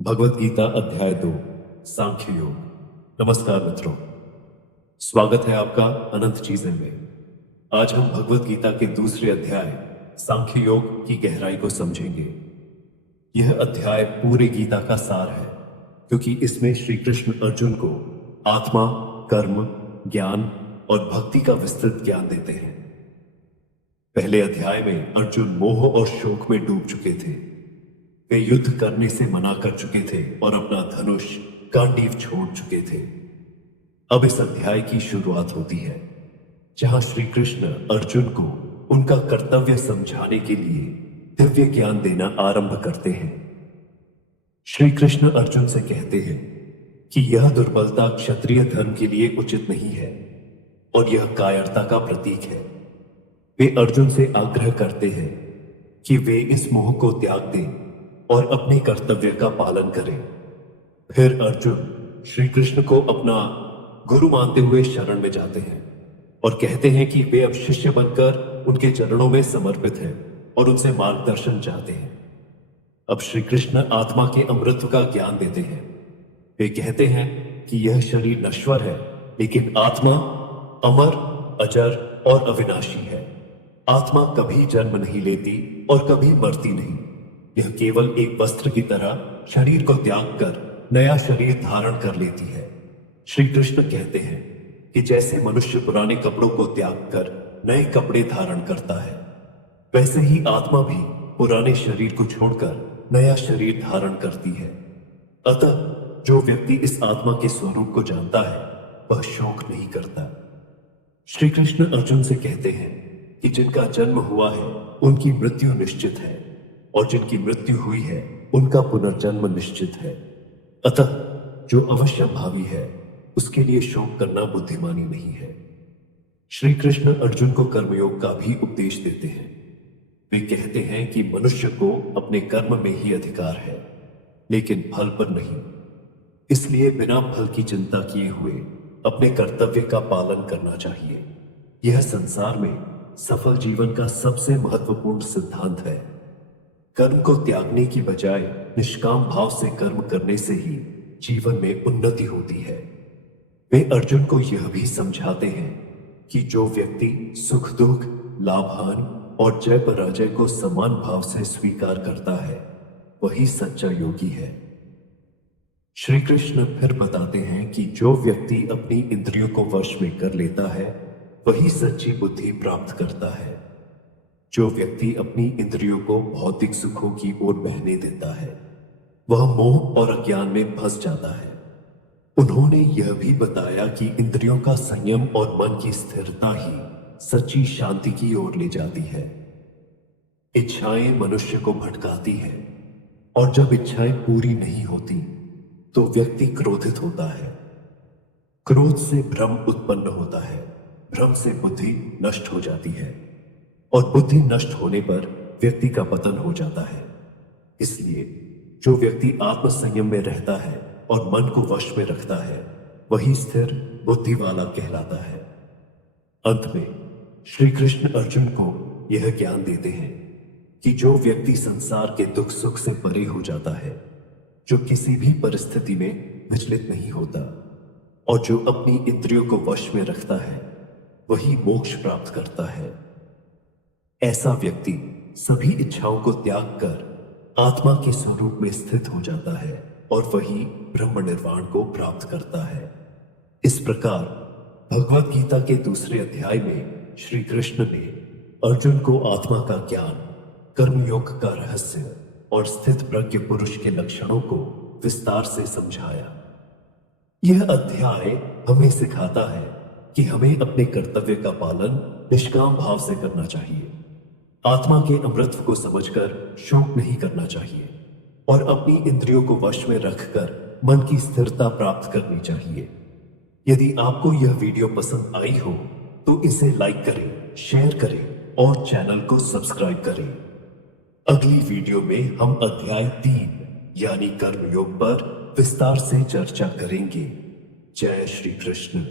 भगवत गीता अध्याय 2 सांख्य योग। नमस्कार मित्रों, स्वागत है आपका अनंत चीजें में। आज हम भगवत गीता के दूसरे अध्याय सांख्य योग की गहराई को समझेंगे। यह अध्याय पूरे गीता का सार है, क्योंकि इसमें श्री कृष्ण अर्जुन को आत्मा, कर्म, ज्ञान और भक्ति का विस्तृत ज्ञान देते हैं। पहले अध्याय में अर्जुन मोह और शोक में डूब चुके थे। वे युद्ध करने से मना कर चुके थे और अपना धनुष गांडीव छोड़ चुके थे। अब इस अध्याय की शुरुआत होती है, जहां श्री कृष्ण अर्जुन को उनका कर्तव्य समझाने के लिए दिव्य ज्ञान देना आरंभ करते हैं। श्री कृष्ण अर्जुन से कहते हैं कि यह दुर्बलता क्षत्रिय धर्म के लिए उचित नहीं है और यह कायरता का प्रतीक है। वे अर्जुन से आग्रह करते हैं कि वे इस मोह को त्याग दें और अपने कर्तव्य का पालन करें। फिर अर्जुन श्री कृष्ण को अपना गुरु मानते हुए शरण में जाते हैं और कहते हैं कि वे अब शिष्य बनकर उनके चरणों में समर्पित हैं और उनसे मार्गदर्शन चाहते हैं। अब श्री कृष्ण आत्मा के अमृत का ज्ञान देते हैं। वे कहते हैं कि यह शरीर नश्वर है, लेकिन आत्मा अमर, अजर और अविनाशी है। आत्मा कभी जन्म नहीं लेती और कभी मरती नहीं। यह केवल एक वस्त्र की तरह शरीर को त्याग कर नया शरीर धारण कर लेती है। श्री कृष्ण कहते हैं कि जैसे मनुष्य पुराने कपड़ों को त्याग कर नए कपड़े धारण करता है, वैसे ही आत्मा भी पुराने शरीर को छोड़कर नया शरीर धारण करती है। अतः जो व्यक्ति इस आत्मा के स्वरूप को जानता है, वह शोक नहीं करता। श्री कृष्ण अर्जुन से कहते हैं कि जिनका जन्म हुआ है उनकी मृत्यु निश्चित है और जिनकी मृत्यु हुई है उनका पुनर्जन्म निश्चित है। अतः जो अवश्य भावी है उसके लिए शोक करना बुद्धिमानी नहीं है। श्री कृष्ण अर्जुन को कर्मयोग का भी उपदेश देते हैं। वे कहते हैं कि मनुष्य को अपने कर्म में ही अधिकार है, लेकिन फल पर नहीं। इसलिए बिना फल की चिंता किए हुए अपने कर्तव्य का पालन करना चाहिए। यह संसार में सफल जीवन का सबसे महत्वपूर्ण सिद्धांत है। कर्म को त्यागने की बजाय निष्काम भाव से कर्म करने से ही जीवन में उन्नति होती है। वे अर्जुन को यह भी समझाते हैं कि जो व्यक्ति सुख दुख, लाभ हानि और जय पराजय को समान भाव से स्वीकार करता है, वही सच्चा योगी है। श्री कृष्ण फिर बताते हैं कि जो व्यक्ति अपनी इंद्रियों को वश में कर लेता है, वही सच्ची बुद्धि प्राप्त करता है। जो व्यक्ति अपनी इंद्रियों को भौतिक सुखों की ओर बहने देता है, वह मोह और अज्ञान में फंस जाता है। उन्होंने यह भी बताया कि इंद्रियों का संयम और मन की स्थिरता ही सच्ची शांति की ओर ले जाती है। इच्छाएं मनुष्य को भटकाती है और जब इच्छाएं पूरी नहीं होती तो व्यक्ति क्रोधित होता है। क्रोध से भ्रम उत्पन्न होता है, भ्रम से बुद्धि नष्ट हो जाती है और बुद्धि नष्ट होने पर व्यक्ति का पतन हो जाता है। इसलिए जो व्यक्ति आत्मसंयम में रहता है और मन को वश में रखता है, वही स्थिर बुद्धि वाला कहलाता है। अंत में श्री कृष्ण अर्जुन को यह ज्ञान देते हैं कि जो व्यक्ति संसार के दुख सुख से परे हो जाता है, जो किसी भी परिस्थिति में विचलित नहीं होता और जो अपनी इंद्रियों को वश में रखता है, वही मोक्ष प्राप्त करता है। ऐसा व्यक्ति सभी इच्छाओं को त्याग कर आत्मा के स्वरूप में स्थित हो जाता है और वही ब्रह्म निर्वाण को प्राप्त करता है। इस प्रकार भगवत गीता के दूसरे अध्याय में श्री कृष्ण ने अर्जुन को आत्मा का ज्ञान, कर्मयोग का रहस्य और स्थित प्रज्ञ पुरुष के लक्षणों को विस्तार से समझाया। यह अध्याय हमें सिखाता है कि हमें अपने कर्तव्य का पालन निष्काम भाव से करना चाहिए। आत्मा के अमृत को समझकर शोक नहीं करना चाहिए और अपनी इंद्रियों को वश में रखकर मन की स्थिरता प्राप्त करनी चाहिए। यदि आपको यह वीडियो पसंद आई हो तो इसे लाइक करें, शेयर करें और चैनल को सब्सक्राइब करें। अगली वीडियो में हम अध्याय 3 यानी कर्मयोग पर विस्तार से चर्चा करेंगे। जय श्री कृष्ण।